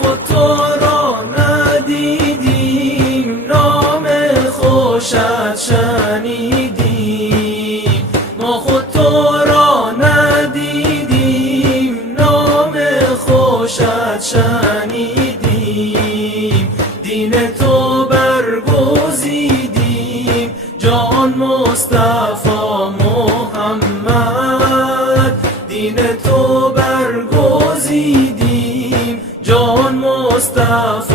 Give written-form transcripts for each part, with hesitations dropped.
خود تو را ندیدیم، نام خوشت شنیدیم. ما خود تو را ندیدیم، نام خوشت شنیدیم. دین تو برگزیدیم، جان مصطفی محمد. دین تو برگزیدیم، جان مصطفی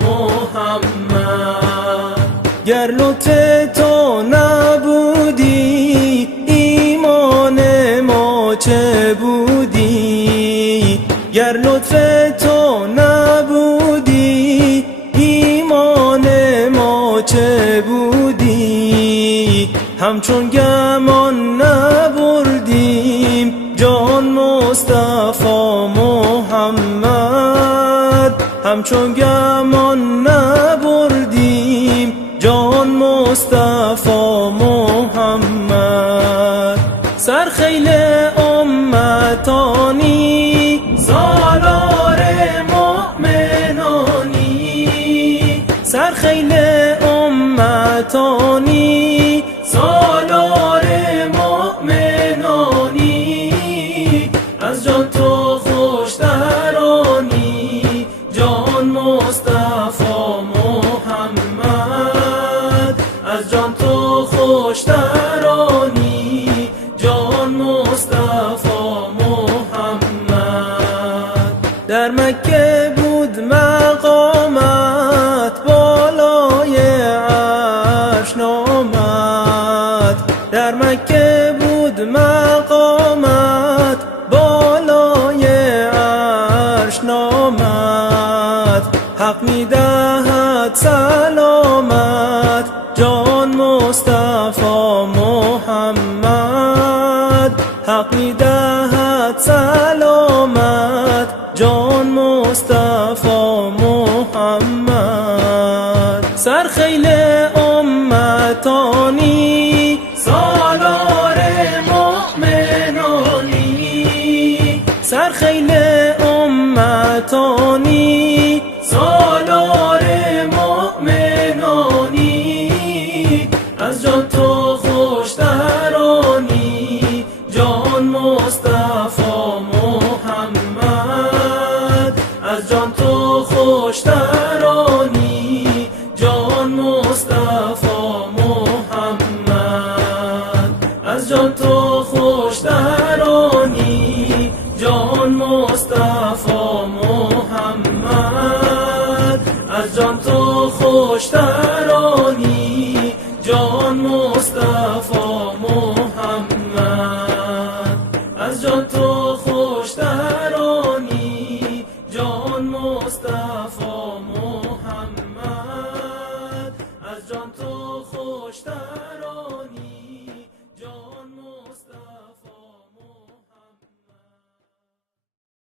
محمد. گر لطف تو نبودی، ایمان ما چه بودی؟ گر لطف تو نبودی، ایمان ما چه بودی؟ همچون گمان نبردیم، جان مصطفی محمد. همچون گمان نبردیم، جان مصطفی محمد. سرخیل امتانی، سالار مؤمنانی. سرخیل امتانی، سالار مؤمنانی. از جان تو خوشترانی، جان مصطفی محمد. از جان تو خوشترانی، جان مصطفی محمد. در مکه بود مقامت، بالای عرش نامت. در مکه بود مقامت، بالای عرش نامت. حق میدهد سلامت، جان مصطفی محمد. حق میدهد سلامت، جان مصطفی محمد. سرخیل امتانی، سالار مؤمنانی. سرخیل امتانی، سالار مؤمنانی. از جان تو خوشترانی، جان مصطفی محمد. از جان تو خوشترانی، جان مصطفی محمد. از جان تو خوشترانی، جان مصطفی محمد. از جان تو خوشترانی، جان مصطفی محمد. از جان تو خوشترانی، جان مصطفی محمد. از جان تو خوشترانی.